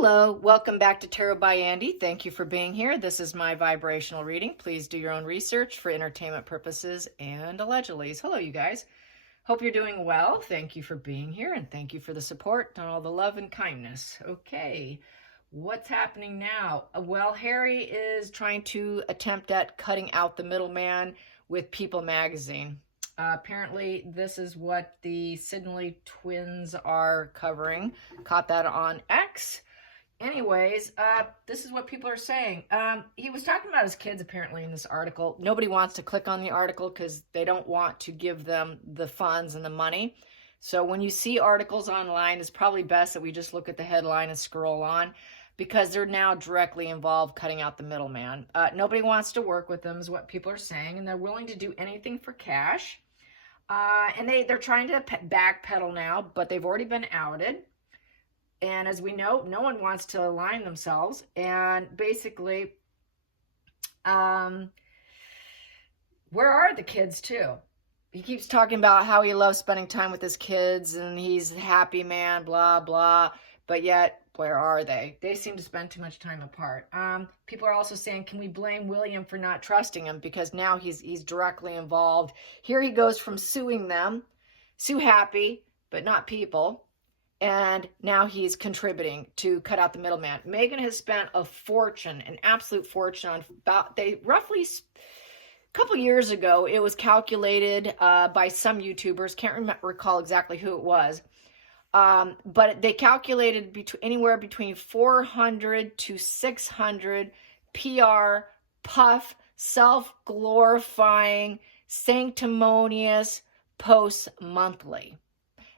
Hello, welcome back to Tarot by Andy. Thank you for being here. This is my vibrational reading. Please do your own research for entertainment purposes and allegedly. Hello, you guys. Hope you're doing well. Thank you for being here and thank you for the support and all the love and kindness. Okay, what's happening now? Well, Harry is trying to attempt at cutting out the middleman with People magazine. Apparently, this is what the Sidney twins are covering. Caught that on X. Anyways, this is what people are saying. He was talking about his kids apparently in this article. Nobody wants to click on the article because they don't want to give them the funds and the money. So when you see articles online, it's probably best that we just look at the headline and scroll on because they're now directly involved cutting out the middleman. Nobody wants to work with them is what people are saying, and they're willing to do anything for cash. And they're trying to backpedal now, but they've already been outed. And as we know, no one wants to align themselves. And basically, where are the kids too? He keeps talking about how he loves spending time with his kids and he's a happy man, blah, blah. But yet, where are they? They seem to spend too much time apart. People are also saying, can we blame William for not trusting him? Because now he's directly involved. Here he goes from suing them, sue Happy, but not People. And now he's contributing to cut out the middleman. Meghan has spent a fortune, an absolute fortune on roughly a couple years ago, it was calculated by some YouTubers, can't recall exactly who it was, but they calculated anywhere between 400 to 600 PR, puff, self-glorifying, sanctimonious posts monthly.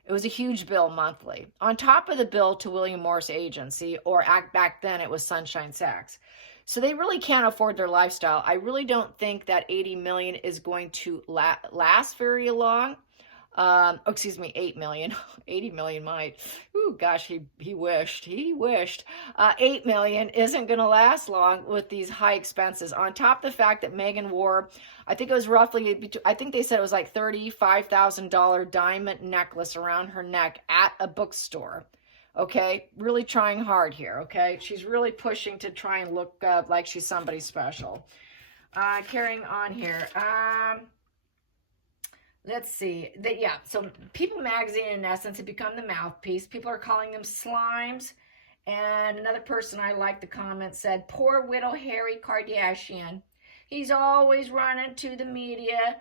It was a huge bill monthly. On top of the bill to William Morris Agency, or back then it was Sunshine Sachs. So they really can't afford their lifestyle. I really don't think that 80 million is going to last very long. Excuse me, 8 million. 80 million might. Ooh, gosh, he wished. 8 million isn't going to last long with these high expenses. On top of the fact that Meghan wore, I think it was roughly, I think they said it was like $35,000 diamond necklace around her neck at a bookstore. Okay, really trying hard here, okay? She's really pushing to try and look like she's somebody special. Carrying on here. Let's see. So People magazine, in essence, have become the mouthpiece. People are calling them slimes. And another person I liked the comment said, poor widow Harry Kardashian. He's always running to the media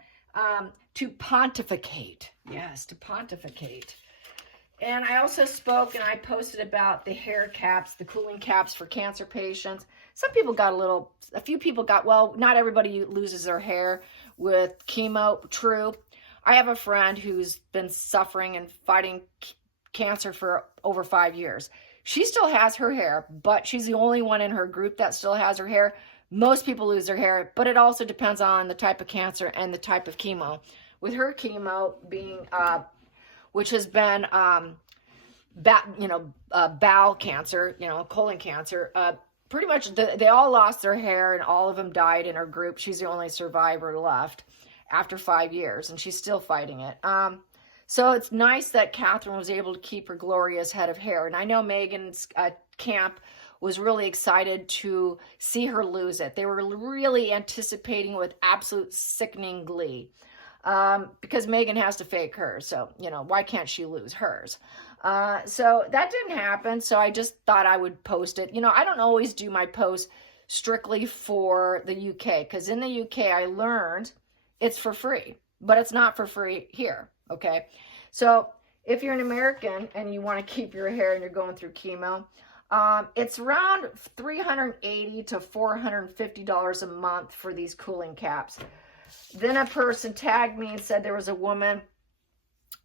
to pontificate. Yes, to pontificate. And I also spoke and I posted about the hair caps, the cooling caps for cancer patients. Some people got a few people got, well, not everybody loses their hair with chemo, true. I have a friend who's been suffering and fighting cancer for over 5 years. She still has her hair, but she's the only one in her group that still has her hair. Most people lose their hair, but it also depends on the type of cancer and the type of chemo. With her chemo being, which has been, bowel cancer, colon cancer, pretty much they all lost their hair and all of them died in her group. She's the only survivor left after 5 years, and she's still fighting it. So it's nice that Catherine was able to keep her glorious head of hair. And I know Meghan's camp was really excited to see her lose it. They were really anticipating with absolute sickening glee because Meghan has to fake hers. So, why can't she lose hers? So that didn't happen. So I just thought I would post it. I don't always do my posts strictly for the UK because in the UK I learned it's for free, but it's not for free here, okay? So if you're an American and you want to keep your hair and you're going through chemo, it's around $380 to $450 a month for these cooling caps. Then a person tagged me and said there was a woman,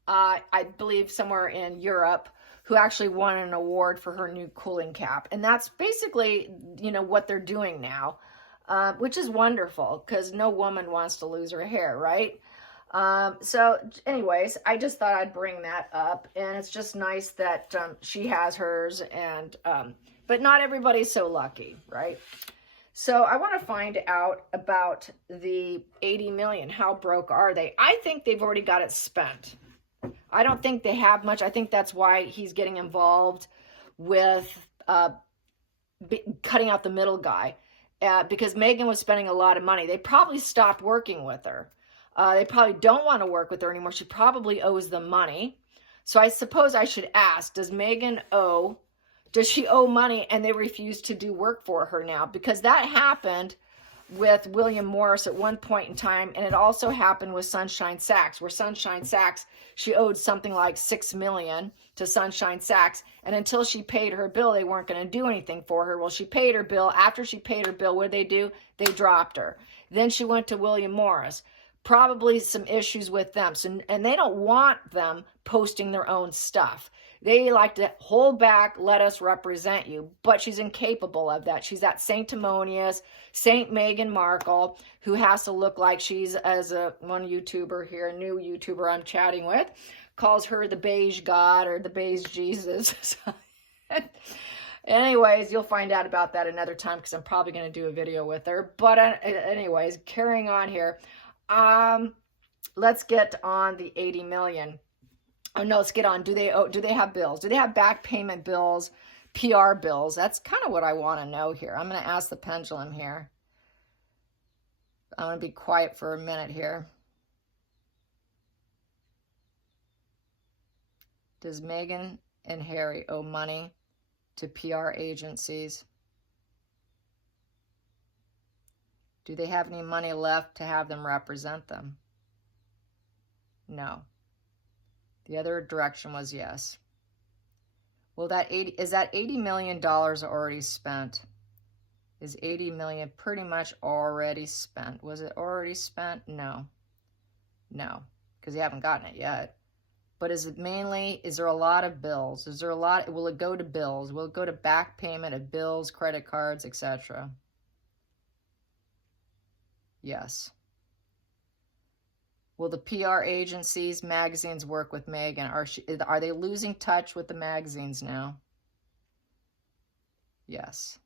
I believe somewhere in Europe, who actually won an award for her new cooling cap. And that's basically, what they're doing now. Which is wonderful because no woman wants to lose her hair, right? So anyways, I just thought I'd bring that up, and it's just nice that she has hers, and but not everybody's so lucky, right? So I want to find out about the 80 million. How broke are they? I think they've already got it spent. I don't think they have much. I think that's why he's getting involved with cutting out the middle guy, because Meghan was spending a lot of money. They probably stopped working with her. They probably don't want to work with her anymore. She probably owes them money. So I suppose I should ask, does she owe money and they refuse to do work for her now? Because that happened with William Morris at one point in time, and it also happened with Sunshine Sachs, where Sunshine Sachs, she owed something like $6 million to Sunshine Sachs, and until she paid her bill, they weren't going to do anything for her. Well, she paid her bill. After she paid her bill, what did they do? They dropped her. Then she went to William Morris. Probably some issues with them. So, and they don't want them posting their own stuff. They like to hold back, let us represent you. But she's incapable of that. She's that sanctimonious Saint Meghan Markle, who has to look like she's, as one YouTuber here, a new YouTuber I'm chatting with, calls her the beige God or the beige Jesus. Anyways, you'll find out about that another time, because I'm probably going to do a video with her. But anyways, carrying on here. Let's get on the 80 million. Oh no, let's get on. Do they have bills? Do they have back payment bills, PR bills? That's kind of what I want to know here. I'm going to ask the pendulum here. I'm going to be quiet for a minute here. Does Meghan and Harry owe money to PR agencies? Do they have any money left to have them represent them? No. The other direction was yes. Well, is that $80 million already spent? Is 80 million pretty much already spent? Was it already spent? No. No, because you haven't gotten it yet. But is there a lot of bills? Will it go to bills? Will it go to back payment of bills, credit cards, etc.? Yes. Will the PR agencies, magazines work with Meghan? Are they losing touch with the magazines now? Yes.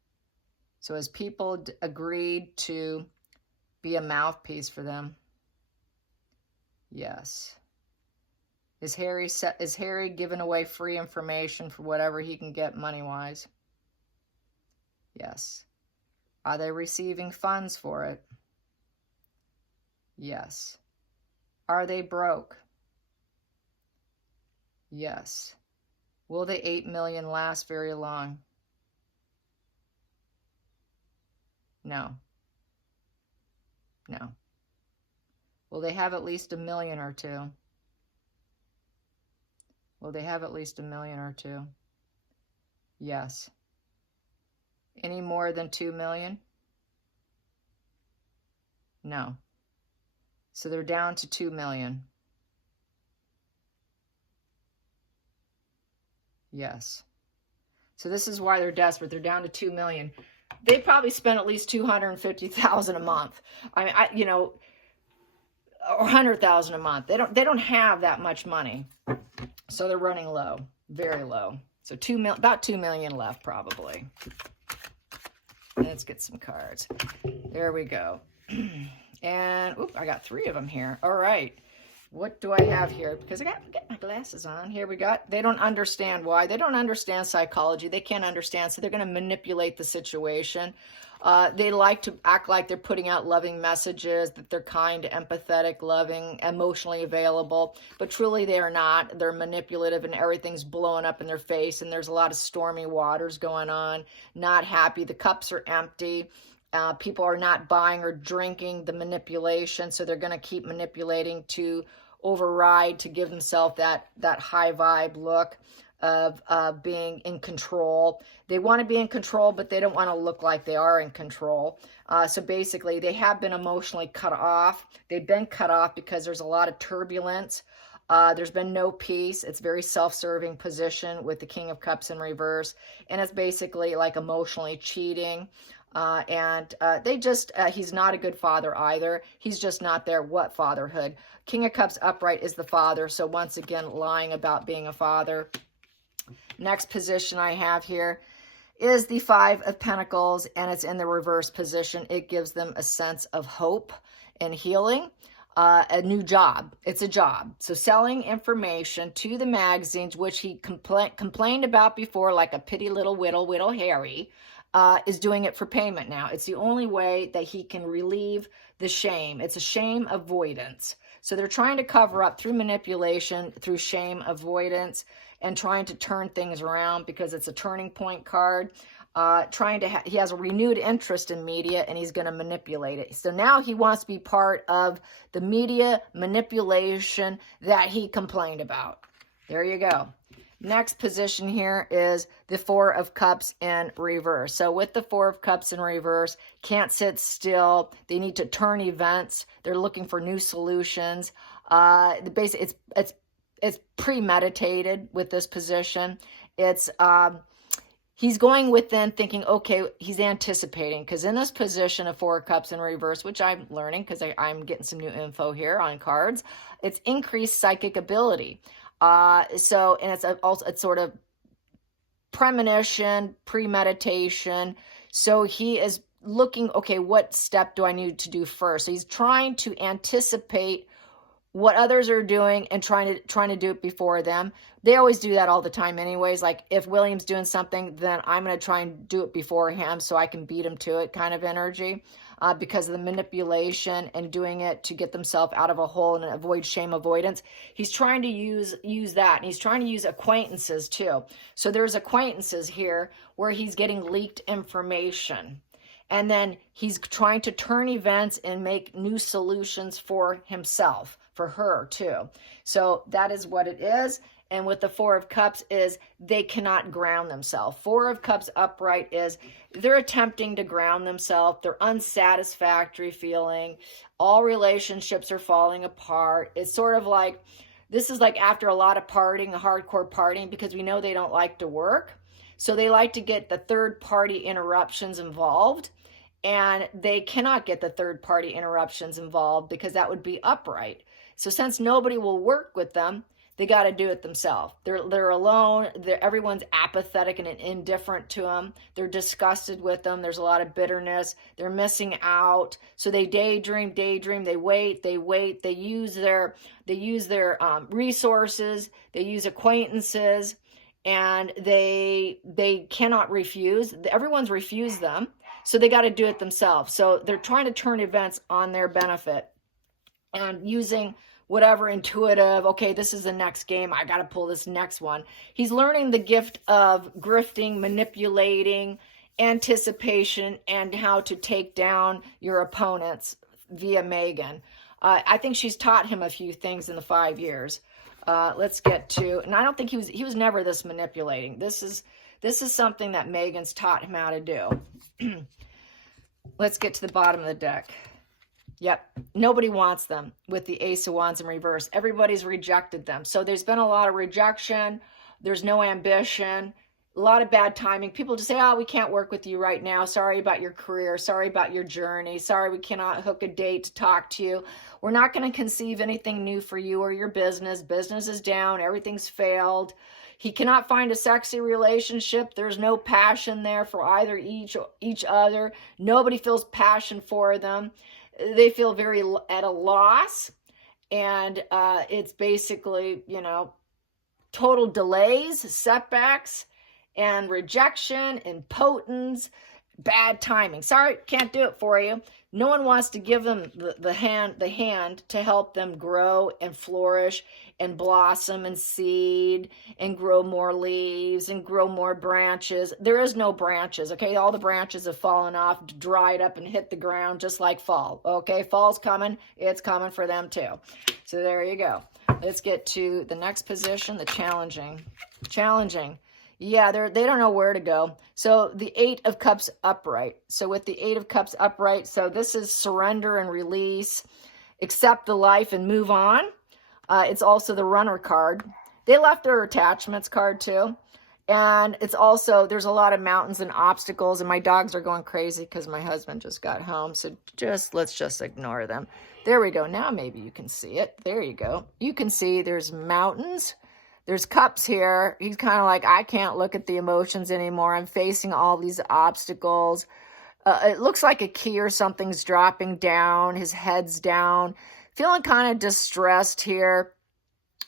So has people agreed to be a mouthpiece for them? Yes. Is Harry giving away free information for whatever he can get money-wise? Yes. Are they receiving funds for it? Yes. Are they broke? Yes. Will the 8 million last very long? No. No. Will they have at least 1 million or 2? Will they have at least 1 million or 2? Yes. Any more than 2 million? No. So they're down to 2 million. Yes. So this is why they're desperate. They're down to 2 million. They probably spend at least 250,000 a month. I mean, or 100,000 a month. They don't have that much money. So they're running low, very low. So about 2 million left probably. Let's get some cards. There we go. And, I got 3 of them here. All right. What do I have here? Because I got my glasses on. Here we got, they don't understand why. They don't understand psychology. They can't understand, so they're going to manipulate the situation. They like to act like they're putting out loving messages, that they're kind, empathetic, loving, emotionally available. But truly they are not. They're manipulative and everything's blowing up in their face. And there's a lot of stormy waters going on. Not happy. The cups are empty. People are not buying or drinking the manipulation, so they're going to keep manipulating to override, to give themselves that high vibe look of being in control. They want to be in control, but they don't want to look like they are in control. So basically, they have been emotionally cut off. They've been cut off because there's a lot of turbulence. There's been no peace. It's very self-serving position with the King of Cups in reverse. And it's basically like emotionally cheating. He's not a good father either. He's just not there. What fatherhood? King of Cups upright is the father. So once again, lying about being a father. Next position I have here is the 5 of Pentacles, and it's in the reverse position. It gives them a sense of hope and healing. a new job. It's a job. So selling information to the magazines, which he complained about before, like a pitty little whittle Harry, is doing it for payment now. It's the only way that he can relieve the shame. It's a shame avoidance. So they're trying to cover up through manipulation, through shame avoidance, and trying to turn things around because it's a turning point card. He has a renewed interest in media, and he's going to manipulate it. So now he wants to be part of the media manipulation that he complained about. There you go. Next position here is the Four of Cups in reverse. So with the Four of Cups in reverse, can't sit still. They need to turn events. They're looking for new solutions. It's premeditated with this position. He's going within thinking, okay, he's anticipating, because in this position of Four of Cups in reverse, which I'm learning because I'm getting some new info here on cards, it's increased psychic ability. And it's sort of premonition, premeditation. So he is looking, okay, what step do I need to do first? So he's trying to anticipate what others are doing and trying to do it before them. They always do that all the time anyways. Like if William's doing something, then I'm going to try and do it before him so I can beat him to it kind of energy, because of the manipulation and doing it to get themselves out of a hole and avoid shame avoidance. He's trying to use that, and he's trying to use acquaintances too. So there's acquaintances here where he's getting leaked information. And then he's trying to turn events and make new solutions for himself, for her too. So that is what it is. And with the Four of Cups is they cannot ground themselves. Four of Cups upright is they're attempting to ground themselves. They're unsatisfactory feeling. All relationships are falling apart. It's sort of like, this is like after a lot of partying, a hardcore partying, because we know they don't like to work. So they like to get the third party interruptions involved. And they cannot get the third party interruptions involved because that would be upright. So since nobody will work with them, they got to do it themselves. They're alone. Everyone's apathetic and indifferent to them. They're disgusted with them. There's a lot of bitterness. They're missing out. So they daydream. They wait. They use their resources. They use acquaintances, and they cannot refuse. Everyone's refused them. So they got to do it themselves. So they're trying to turn events on their benefit and using whatever intuitive, okay, this is the next game, I got to pull this next one. He's learning the gift of grifting, manipulating, anticipation, and how to take down your opponents via Meghan. I think she's taught him a few things in the 5 years. Let's get to, and I don't think he was never this manipulating. This is something that Meghan's taught him how to do. Let's get to the bottom of the deck. Yep, nobody wants them with the Ace of Wands in reverse. Everybody's rejected them. So there's been a lot of rejection. There's no ambition, a lot of bad timing. People just say, oh, we can't work with you right now. Sorry about your career. Sorry about your journey. Sorry, we cannot hook a date to talk to you. We're not going to conceive anything new for you or your business. Business is down. Everything's failed. He cannot find a sexy relationship. There's no passion there for either each other. Nobody feels passion for them. They feel very at a loss, and it's basically, total delays, setbacks, and rejection, impotence, bad timing. Sorry, can't do it for you. No one wants to give them the hand to help them grow and flourish and blossom and seed and grow more leaves and grow more branches. There is no branches, okay? All the branches have fallen off, dried up, and hit the ground just like fall, okay? Fall's coming. It's coming for them too. So there you go. Let's get to the next position, the challenging. Yeah, they don't know where to go. So the Eight of Cups upright. So with the Eight of Cups upright, so this is surrender and release, accept the life and move on. It's also the Runner card. They left their attachments card too. And it's also, there's a lot of mountains and obstacles, and my dogs are going crazy because my husband just got home. So let's just ignore them. There we go. Now maybe you can see it. There you go. You can see there's mountains. There's cups here. He's kind of like, I can't look at the emotions anymore. I'm facing all these obstacles. It looks like a key or something's dropping down. His head's down. feeling kind of distressed here.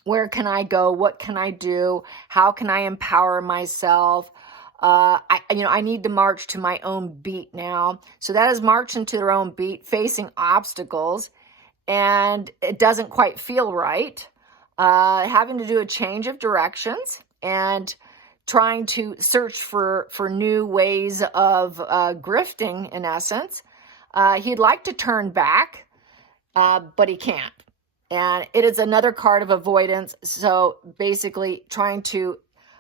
Where can I go? What can I do? How can I empower myself? I need to march to my own beat now. So that is marching to their own beat, facing obstacles, and it doesn't quite feel right. Having to do a change of directions and trying to search for new ways of grifting, in essence. He'd like to turn back, but he can't. And it is another card of avoidance. So basically trying to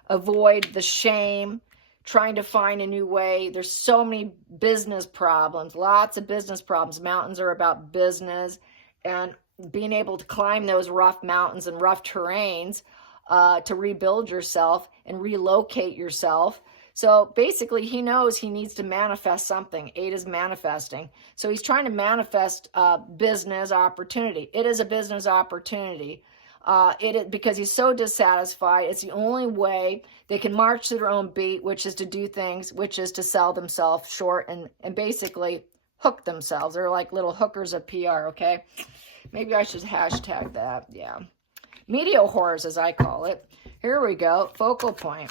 avoid the shame, trying to find a new way. There's so many business problems, lots of business problems. Mountains are about business, and being able to climb those rough mountains and rough terrains to rebuild yourself and relocate yourself. So basically, he knows he needs to manifest something. 8 is manifesting. So he's trying to manifest business opportunity. It is a business opportunity. Because he's so dissatisfied. It's the only way they can march to their own beat, which is to do things, which is to sell themselves short and basically hook themselves. They're like little hookers of PR, okay? Maybe I should hashtag that, yeah. Media whores, as I call it. Here we go, focal point.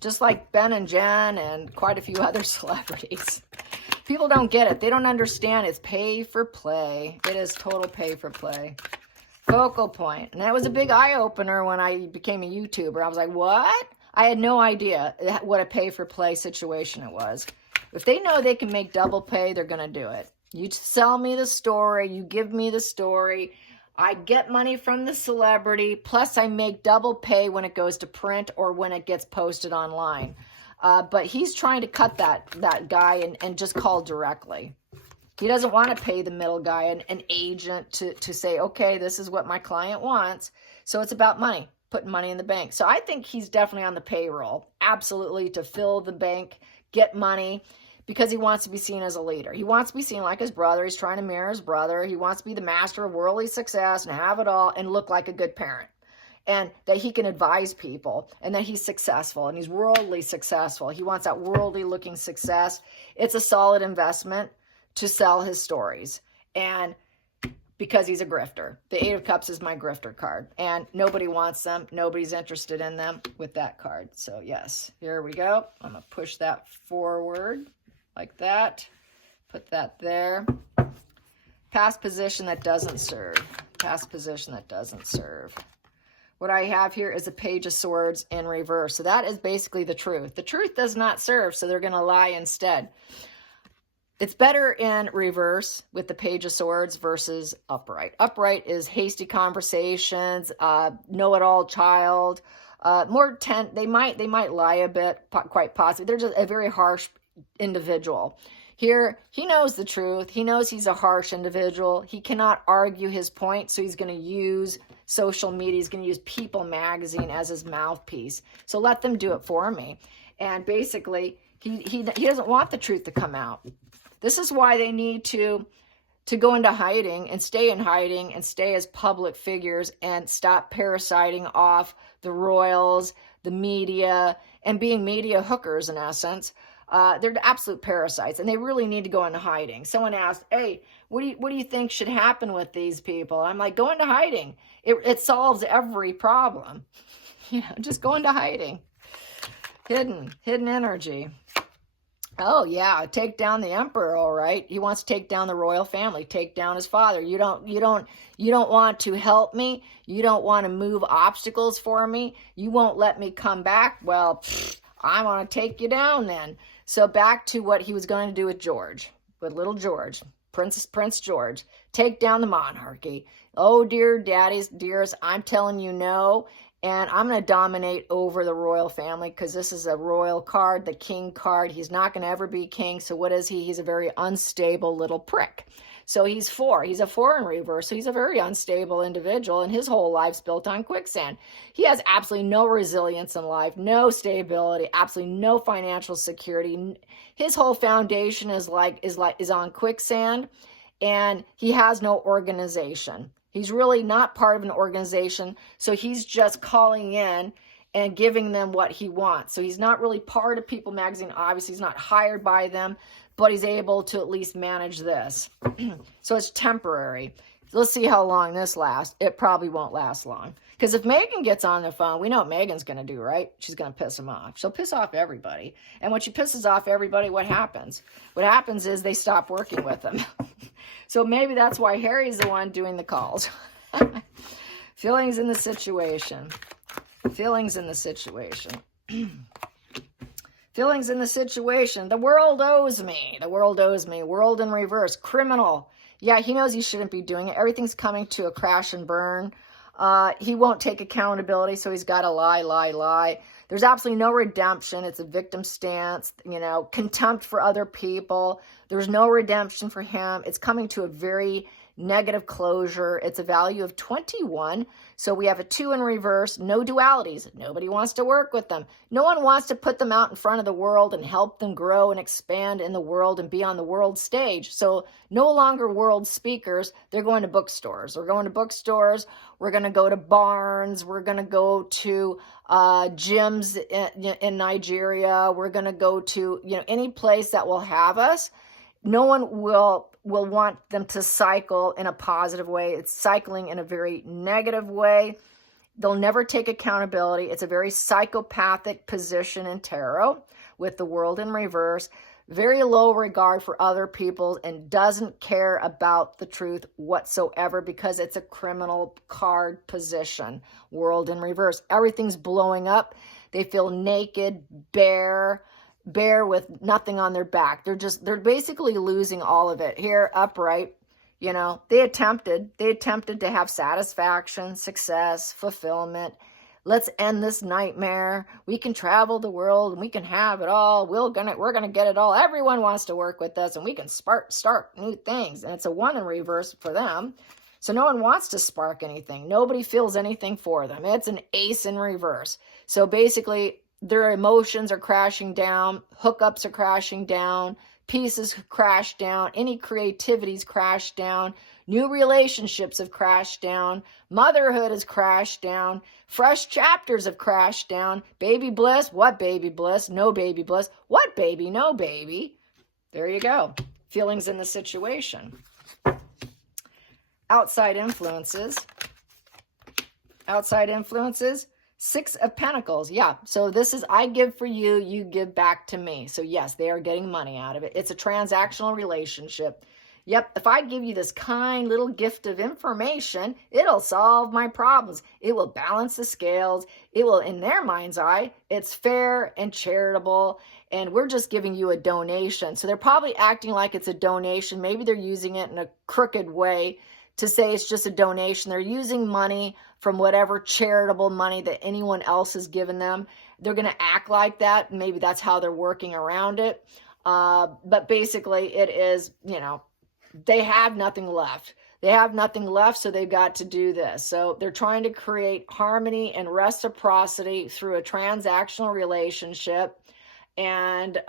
Just like Ben and Jen and quite a few other celebrities. People don't get it. They don't understand. It's pay for play. It is total pay for play. Focal point. And that was a big eye-opener when I became a YouTuber. I was like, what? I had no idea what a pay-for-play situation it was. If they know they can make double pay, they're going to do it. You sell me the story. You give me the story. I get money from the celebrity. Plus, I make double pay when it goes to print or when it gets posted online. But he's trying to cut that guy and just call directly. He doesn't want to pay the middle guy, an agent, to say, okay, this is what my client wants. So it's about money, putting money in the bank. So I think he's definitely on the payroll, absolutely, to fill the bank, get money, because he wants to be seen as a leader. He wants to be seen like his brother. He's trying to mirror his brother. He wants to be the master of worldly success and have it all and look like a good parent. And that he can advise people and that he's successful and he's worldly successful. He wants that worldly looking success. It's a solid investment to sell his stories. And because he's a grifter. The 8 of Cups is my grifter card. And nobody wants them. Nobody's interested in them with that card. So yes, here we go. I'm going to push that forward like that. Put that there. Past position that doesn't serve. Past position that doesn't serve. What I have here is a Page of Swords in reverse. So that is basically the truth. The truth does not serve, so they're going to lie instead. It's better in reverse with the Page of Swords versus upright. Upright is hasty conversations, know-it-all child. They might lie a bit, quite possibly. They're just a very harsh individual. Here, he knows the truth. He knows he's a harsh individual. He cannot argue his point, so he's going to use social media. He's going to use People magazine as his mouthpiece. So let them do it for me. And basically, he doesn't want the truth to come out. This is why they need to go into hiding and stay in hiding and stay as public figures and stop parasiting off the royals, the media, and being media hookers in essence. They're absolute parasites, and they really need to go into hiding. Someone asked, hey, what do you think should happen with these people? I'm like, go into hiding. It solves every problem. Just go into hiding. Hidden energy. Oh, yeah, take down the emperor, all right. He wants to take down the royal family, take down his father. You don't want to help me. You don't want to move obstacles for me. You won't let me come back. Well, I want to take you down then. So back to what he was going to do with George, with little George, Prince George. Take down the monarchy. Oh, dear daddies, dearest, I'm telling you no. And I'm going to dominate over the royal family because this is a royal card, the king card. He's not going to ever be king. So what is he? He's a very unstable little prick. So he's 4. He's a 4 in reverse. So he's a very unstable individual, and his whole life's built on quicksand. He has absolutely no resilience in life, no stability, absolutely no financial security. His whole foundation is on quicksand, and he has no organization. He's really not part of an organization, so he's just calling in and giving them what he wants. So he's not really part of People magazine. Obviously, he's not hired by them, but he's able to at least manage this. So it's temporary. Let's see how long this lasts. It probably won't last long. Because if Meghan gets on the phone, we know what Meghan's going to do, right? She's going to piss him off. She'll piss off everybody. And when she pisses off everybody, what happens? What happens is they stop working with him. So maybe that's why Harry's the one doing the calls. Feelings in the situation. Feelings in the situation. Feelings in the situation. The world owes me. The world owes me. World in reverse. Criminal. Yeah, he knows he shouldn't be doing it. Everything's coming to a crash and burn. He won't take accountability, so he's got to lie. There's absolutely no redemption. It's a victim stance, contempt for other people. There's no redemption for him. It's coming to a very negative closure. It's a value of 21. So we have a 2 in reverse, no dualities. Nobody wants to work with them. No one wants to put them out in front of the world and help them grow and expand in the world and be on the world stage. So no longer world speakers. They're going to bookstores. We're going to bookstores. We're going to go to barns. We're going to go to gyms in Nigeria. We're going to go to, any place that will have us. No one will want them to cycle in a positive way. It's cycling in a very negative way. They'll never take accountability. It's a very psychopathic position in tarot with the world in reverse. Very low regard for other people and doesn't care about the truth whatsoever because it's a criminal card position. World in reverse. Everything's blowing up. They feel naked, bare with nothing on their back. They're basically losing all of it. Here, upright, they attempted to have satisfaction, success, fulfillment. Let's end this nightmare. We can travel the world and we can have it all. We're gonna get it all. Everyone wants to work with us and we can start new things. And it's a 1 in reverse for them. So no one wants to spark anything. Nobody feels anything for them. It's an ace in reverse. So basically, their emotions are crashing down, hookups are crashing down, pieces crash down, any creativity's crashed down, new relationships have crashed down, motherhood has crashed down, fresh chapters have crashed down, baby bliss, what baby bliss, no baby bliss, what baby, no baby. There you go. Feelings in the situation. Outside influences. 6 of Pentacles. Yeah. So this is, I give for you, you give back to me. So yes, they are getting money out of it. It's a transactional relationship. Yep. If I give you this kind little gift of information, it'll solve my problems. It will balance the scales. It will, in their mind's eye, it's fair and charitable. And we're just giving you a donation. So they're probably acting like it's a donation. Maybe they're using it in a crooked way to say it's just a donation. They're using money from whatever charitable money that anyone else has given them. They're going to act like that. Maybe that's how they're working around it. But basically it is, they have nothing left. They have nothing left, so they've got to do this. So they're trying to create harmony and reciprocity through a transactional relationship. And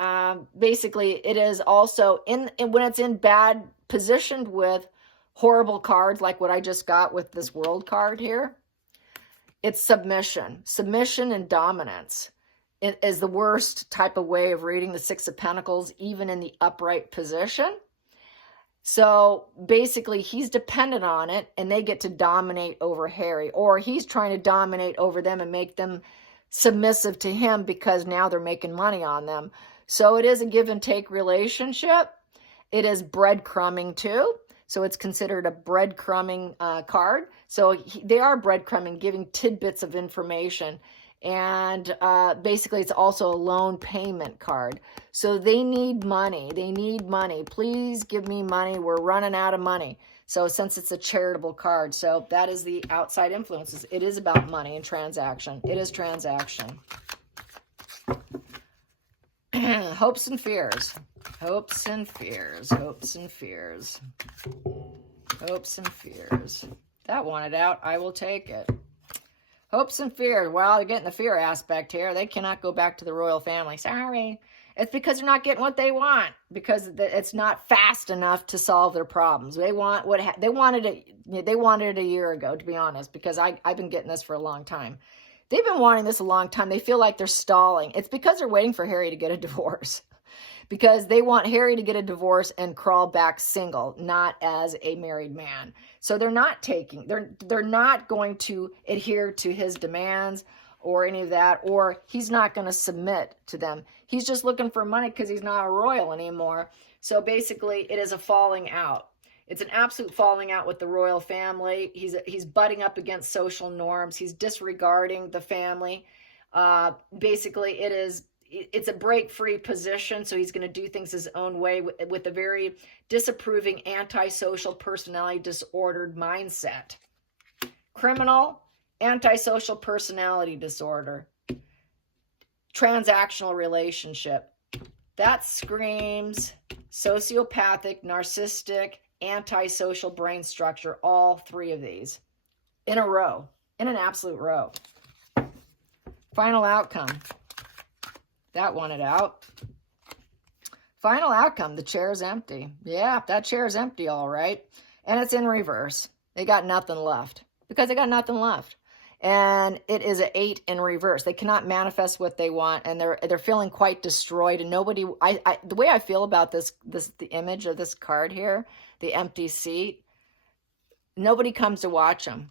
basically it is also, when it's in bad positioned with horrible cards like what I just got with this world card here, it's submission. Submission and dominance is the worst type of way of reading the 6 of Pentacles, even in the upright position. So basically he's dependent on it and they get to dominate over Harry, or he's trying to dominate over them and make them submissive to him because now they're making money on them. So it is a give and take relationship. It is breadcrumbing too. So it's considered a breadcrumbing card. So they are breadcrumbing, giving tidbits of information. And basically it's also a loan payment card. So they need money. They need money. Please give me money. We're running out of money. So since it's a charitable card, so that is the outside influences. It is about money and transaction. It is transaction. Hopes and fears. Hopes and fears. Hopes and fears. Hopes and fears. That wanted out. I will take it. Hopes and fears. Well, they're getting the fear aspect here. They cannot go back to the royal family. Sorry. It's because they're not getting what they want. Because it's not fast enough to solve their problems. They want what they wanted it a year ago, to be honest. Because I've been getting this for a long time. They've been wanting this a long time. They feel like they're stalling. It's because they're waiting for Harry to get a divorce. because they want Harry to get a divorce and crawl back single, not as a married man. So they're not going to adhere to his demands or any of that, or he's not going to submit to them. He's just looking for money because he's not a royal anymore. So basically, it is a falling out. It's an absolute falling out with the royal family. He's butting up against social norms. He's disregarding the family. Basically, it's a break-free position, so he's going to do things his own way with a very disapproving, antisocial, personality disordered mindset. Criminal, antisocial personality disorder. Transactional relationship. That screams sociopathic, narcissistic, antisocial brain structure, all three of these in a row, in an absolute row. Final outcome. That won it out. Final outcome, the chair's empty. Yeah, that chair's empty, all right. And it's in reverse. They got nothing left because they got nothing left. And it is an 8 in reverse. They cannot manifest what they want, and they're feeling quite destroyed. And nobody, the way I feel about the image of this card here, the empty seat, nobody comes to watch them.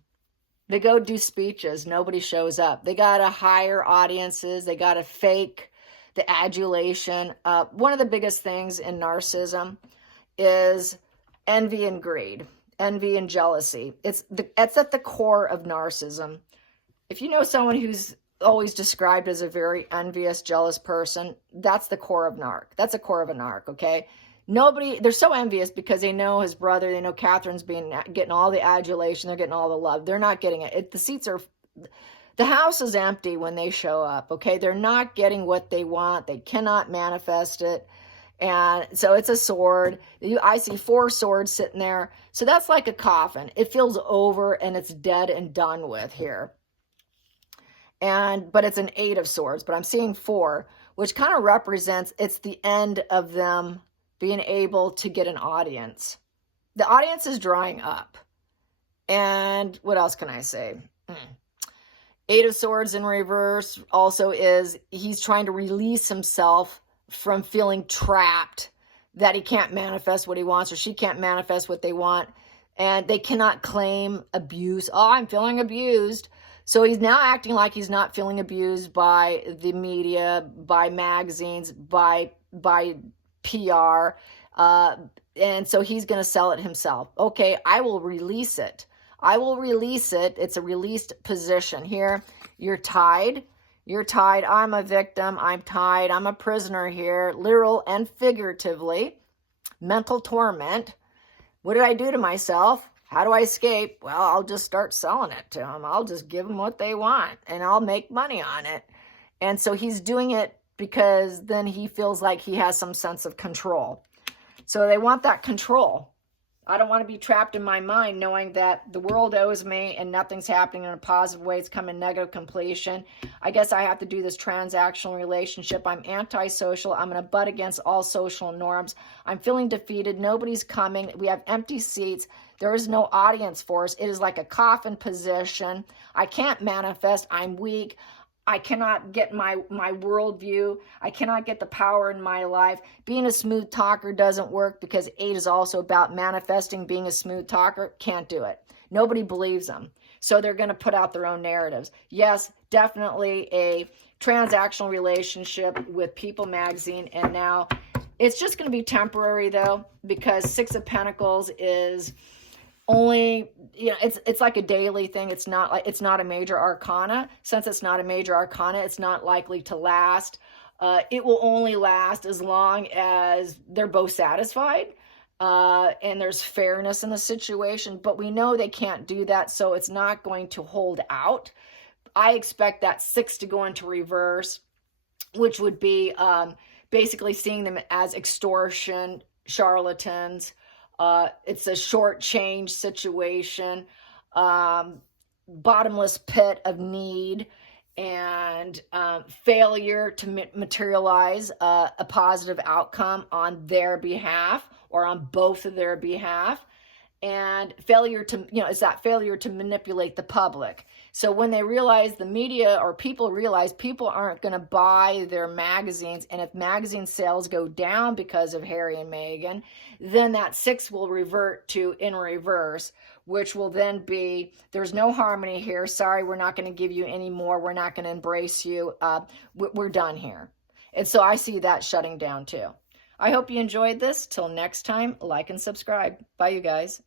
They go do speeches. Nobody shows up. They got to hire audiences. They got to fake the adulation. One of the biggest things in narcissism is envy and greed, envy and jealousy. It's at the core of narcissism. If you know someone who's always described as a very envious, jealous person, that's the core of narc. That's the core of a narc, okay? They're so envious because they know his brother, they know Catherine's getting all the adulation, they're getting all the love. They're not getting it. The house is empty when they show up, okay? They're not getting what they want. They cannot manifest it. And so it's a sword. I see 4 swords sitting there. So that's like a coffin. It feels over and it's dead and done with here. But it's an 8 of swords, but I'm seeing 4, which kind of represents it's the end of them being able to get an audience. The audience is drying up. And what else can I say? 8 of swords in reverse also is he's trying to release himself from feeling trapped, that he can't manifest what he wants or she can't manifest what they want. And they cannot claim abuse. Oh, I'm feeling abused. So he's now acting like he's not feeling abused by the media, by magazines, by PR. And so he's going to sell it himself. Okay, I will release it. I will release it. It's a released position here. You're tied. You're tied. I'm a victim. I'm tied. I'm a prisoner here, literal and figuratively. Mental torment. What did I do to myself? How do I escape? Well, I'll just start selling it to them. I'll just give them what they want and I'll make money on it. And so he's doing it because then he feels like he has some sense of control. So they want that control. I don't want to be trapped in my mind knowing that the world owes me and nothing's happening in a positive way. It's coming negative completion. I guess I have to do this transactional relationship. I'm antisocial. I'm going to butt against all social norms. I'm feeling defeated. Nobody's coming. We have empty seats. There is no audience for us. It is like a coffin position. I can't manifest. I'm weak. I cannot get my worldview. I cannot get the power in my life. Being a smooth talker doesn't work because 8 is also about manifesting. Being a smooth talker, can't do it. Nobody believes them. So they're going to put out their own narratives. Yes, definitely a transactional relationship with People magazine. And now it's just going to be temporary though, because 6 of Pentacles is only, it's like a daily thing. It's not a major arcana. Since it's not a major arcana, it's not likely to last. It will only last as long as they're both satisfied and there's fairness in the situation. But we know they can't do that, so it's not going to hold out. I expect that 6 to go into reverse, which would be basically seeing them as extortion, charlatans. It's a short change situation, bottomless pit of need, and failure to materialize a positive outcome on their behalf or on both of their behalf. and failure to, is that failure to manipulate the public. So when they realize, the media or people realize people aren't going to buy their magazines, and if magazine sales go down because of Harry and Meghan, then that 6 will revert to in reverse, which will then be, there's no harmony here. Sorry, we're not going to give you any more. We're not going to embrace you. We're done here. And so I see that shutting down too. I hope you enjoyed this. Till next time, like and subscribe. Bye, you guys.